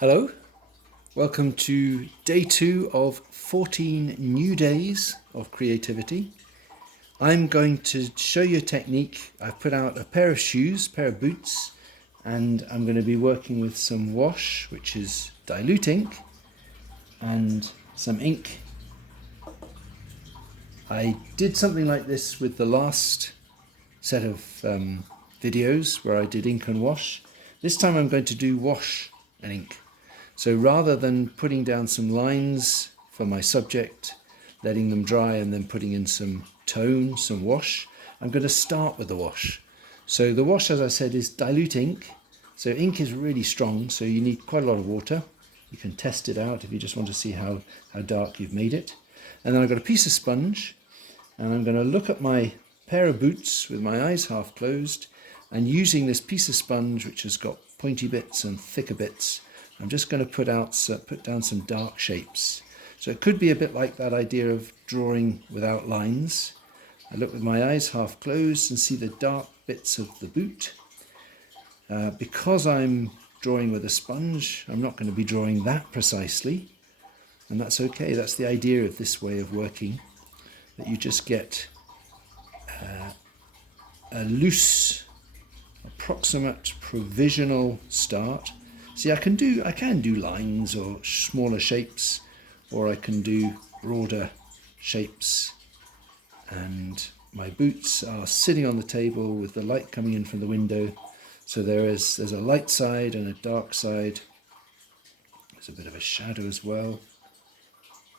Hello, welcome to day 2 of 14 new days of creativity. I'm going to show you a technique. I've put out a pair of shoes, pair of boots, and I'm going to be working with some wash, which is dilute ink, and some ink. I did something like this with the last set of videos where I did ink and wash. This time I'm going to do wash and ink. So rather than putting down some lines for my subject, letting them dry and then putting in some tone, some wash, I'm going to start with the wash. So the wash, as I said, is dilute ink. So ink is really strong, so you need quite a lot of water. You can test it out if you just want to see how dark you've made it. And then I've got a piece of sponge, and I'm going to look at my pair of boots with my eyes half closed, and using this piece of sponge, which has got pointy bits and thicker bits, I'm just going to put down some dark shapes. So it could be a bit like that idea of drawing without lines. I look with my eyes half closed and see the dark bits of the boot. Because I'm drawing with a sponge, I'm not going to be drawing that precisely, and that's okay. That's the idea of this way of working, that you just get a loose, approximate, provisional start. See, I can do lines or smaller shapes, or I can do broader shapes. And my boots are sitting on the table with the light coming in from the window. So there's a light side and a dark side. There's a bit of a shadow as well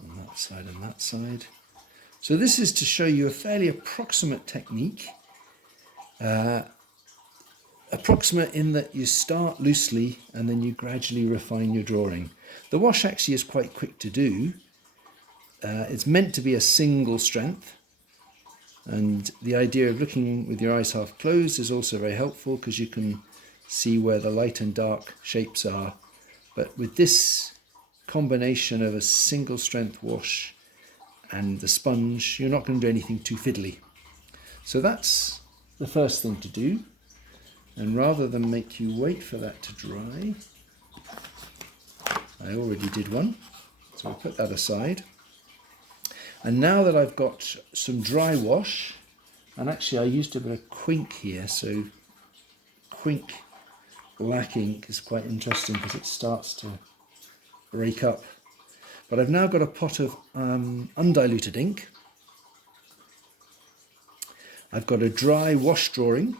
on that side and that side. So this is to show you a fairly approximate technique. Approximate in that you start loosely and then you gradually refine your drawing. The wash actually is quite quick to do. It's meant to be a single strength, and the idea of looking with your eyes half closed is also very helpful because you can see where the light and dark shapes are. But with this combination of a single strength wash and the sponge, you're not going to do anything too fiddly. So that's the first thing to do. And rather than make you wait for that to dry, I already did one, so I'll put that aside. And now that I've got some dry wash, and actually I used a bit of Quink here, so Quink black ink is quite interesting because it starts to break up. But I've now got a pot of undiluted ink. I've got a dry wash drawing.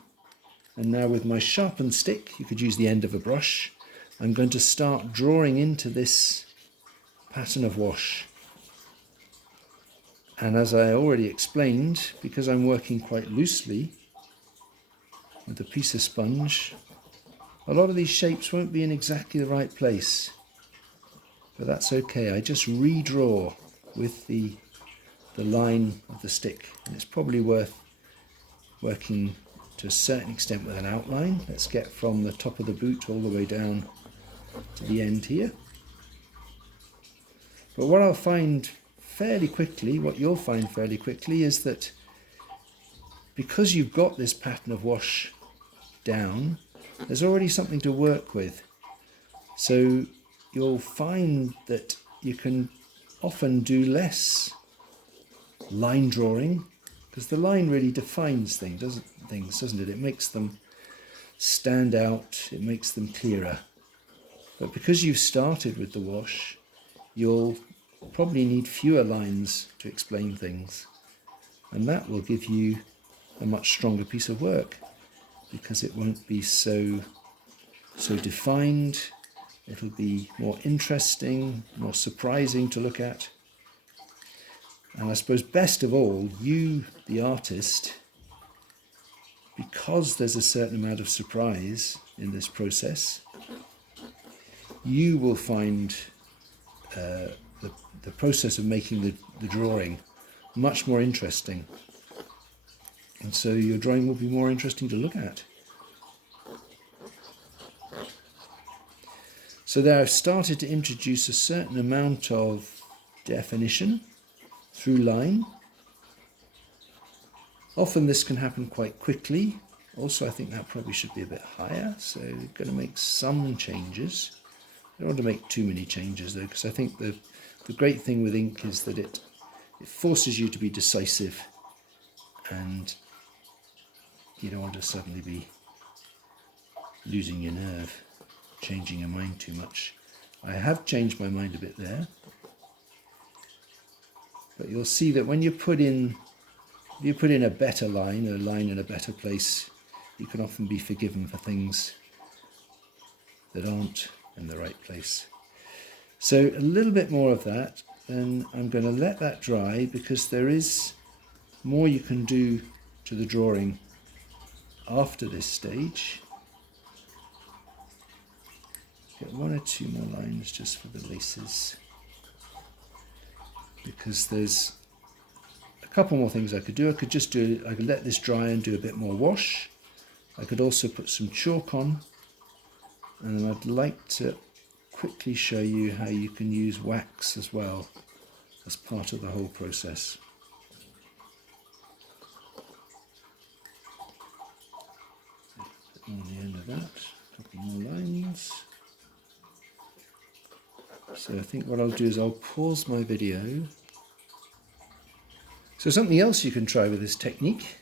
And now with my sharpened stick, you could use the end of a brush, I'm going to start drawing into this pattern of wash. And as I already explained, because I'm working quite loosely with a piece of sponge, a lot of these shapes won't be in exactly the right place. But that's okay, I just redraw with the line of the stick. And it's probably worth working to a certain extent with an outline. Let's get from the top of the boot all the way down to the end here. But what you'll find fairly quickly is that because you've got this pattern of wash down, there's already something to work with. So you'll find that you can often do less line drawing, because the line really defines things, doesn't it? It makes them stand out, it makes them clearer. But because you've started with the wash, you'll probably need fewer lines to explain things. And that will give you a much stronger piece of work, because it won't be so defined. It'll be more interesting, more surprising to look at. And I suppose best of all, you, the artist, because there's a certain amount of surprise in this process, you will find the process of making the drawing much more interesting. And so your drawing will be more interesting to look at. So there I've started to introduce a certain amount of definition through line. Often this can happen quite quickly. Also, I think that probably should be a bit higher, so we're going to make some changes. don't want to make too many changes though, because I think the great thing with ink is that it forces you to be decisive, and you don't want to suddenly be losing your nerve, changing your mind too much. I have changed my mind a bit there, but you'll see that when you put in a better line, a line in a better place, you can often be forgiven for things that aren't in the right place. So a little bit more of that, then I'm going to let that dry, because there is more you can do to the drawing after this stage. Get one or two more lines just for the laces, because there's a couple more things I could do. I could let this dry and do a bit more wash. I could also put some chalk on, and I'd like to quickly show you how you can use wax as well as part of the whole process. On the end of that, a couple more lines. So I think what I'll do is I'll pause my video. So something else you can try with this technique,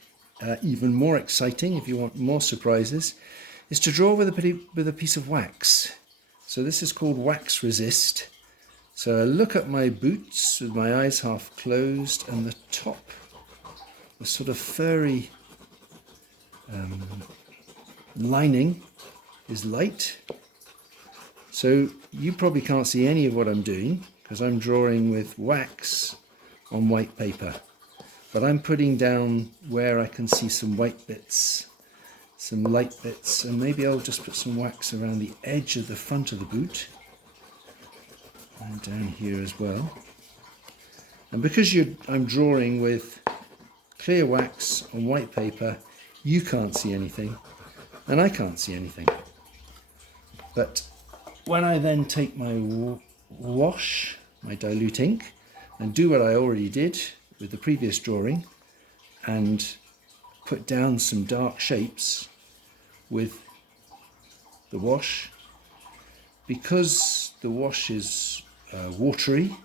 even more exciting if you want more surprises, is to draw with a piece of wax. So this is called wax resist. So I look at my boots with my eyes half closed, and the top, the sort of furry lining is light. So you probably can't see any of what I'm doing, because I'm drawing with wax on white paper. But I'm putting down where I can see some white bits, some light bits, and maybe I'll just put some wax around the edge of the front of the boot, and down here as well. And because I'm drawing with clear wax on white paper, you can't see anything, and I can't see anything. But when I then take my wash, my dilute ink, and do what I already did with the previous drawing, and put down some dark shapes with the wash, because the wash is watery,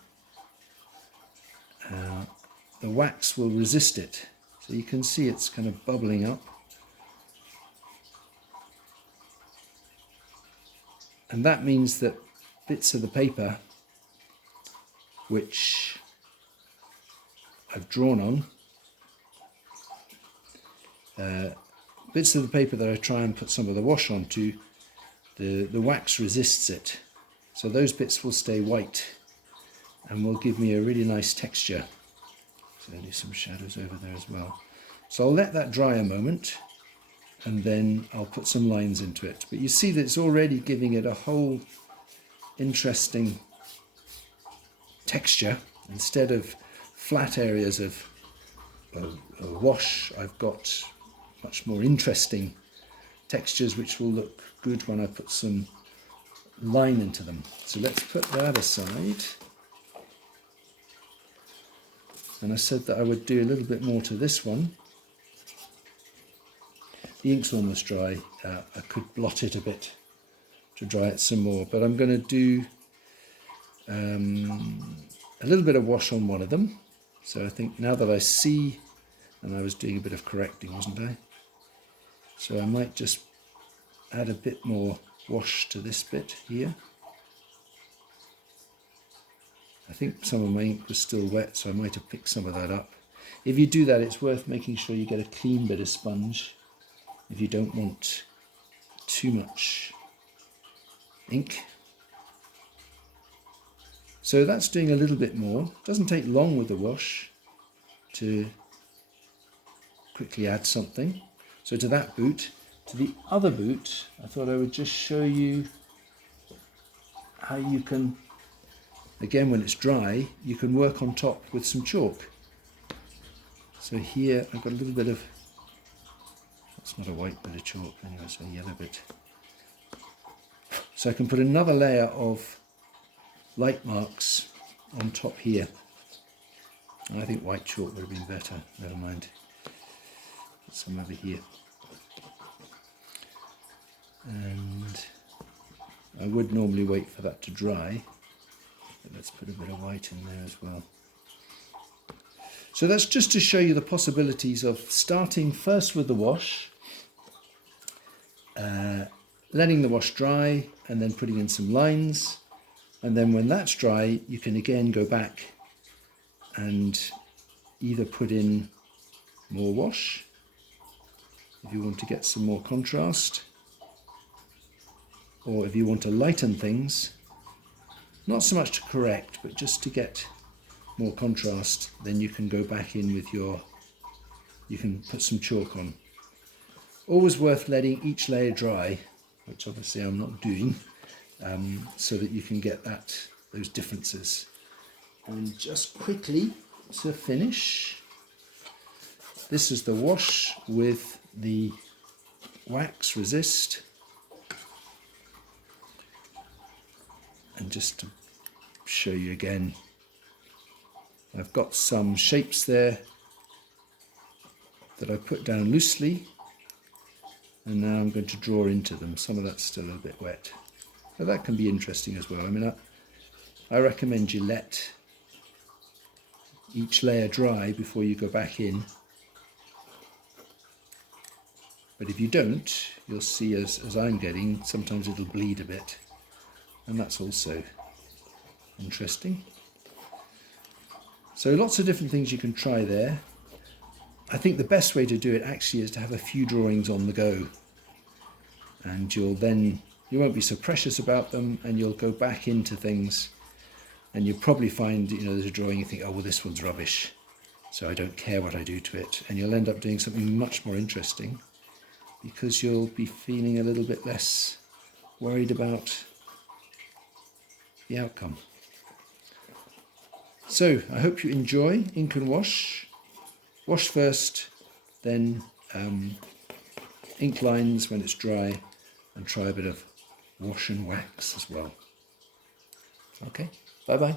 the wax will resist it. So you can see it's kind of bubbling up. And that means that bits of the paper which I've drawn on, bits of the paper that I try and put some of the wash onto, the wax resists it. So those bits will stay white and will give me a really nice texture. So I'll do some shadows over there as well. So I'll let that dry a moment, and then I'll put some lines into it. But you see that it's already giving it a whole interesting texture. Instead of flat areas of wash, I've got much more interesting textures which will look good when I put some line into them. So let's put that aside. And I said that I would do a little bit more to this one. The ink's almost dry. I could blot it a bit to dry it some more, but I'm going to do a little bit of wash on one of them. So I think now that I see, and I was doing a bit of correcting, wasn't I? So I might just add a bit more wash to this bit here. I think some of my ink was still wet, so I might have picked some of that up. If you do that, it's worth making sure you get a clean bit of sponge if you don't want too much ink. So that's doing a little bit more. It doesn't take long with the wash to quickly add something. So to that boot, to the other boot, I thought I would just show you how you can, again when it's dry, you can work on top with some chalk. So here I've got a little bit of, it's not a white bit of chalk anyway, it's a yellow bit. So I can put another layer of light marks on top here. And I think white chalk would have been better, never mind. Put some over here. And I would normally wait for that to dry, but let's put a bit of white in there as well. So that's just to show you the possibilities of starting first with the wash, letting the wash dry and then putting in some lines, and then when that's dry you can again go back and either put in more wash if you want to get some more contrast, or if you want to lighten things, not so much to correct but just to get more contrast, then you can go back in with you can put some chalk on. Always worth letting each layer dry, which obviously I'm not doing, so that you can get those differences. And just quickly to finish, this is the wash with the wax resist, and just to show you again, I've got some shapes there that I put down loosely, and now I'm going to draw into them. Some of that's still a bit wet, but that can be interesting as well. I mean, I recommend you let each layer dry before you go back in, but if you don't, you'll see as I'm getting, sometimes it'll bleed a bit, and that's also interesting. So lots of different things you can try there. I think the best way to do it actually is to have a few drawings on the go, and you won't be so precious about them, and you'll go back into things and you'll probably find, there's a drawing you think, oh well, this one's rubbish, so I don't care what I do to it, and you'll end up doing something much more interesting because you'll be feeling a little bit less worried about the outcome. So I hope you enjoy ink and wash. Wash first, then ink lines when it's dry, and try a bit of wash and wax as well. Okay, bye bye.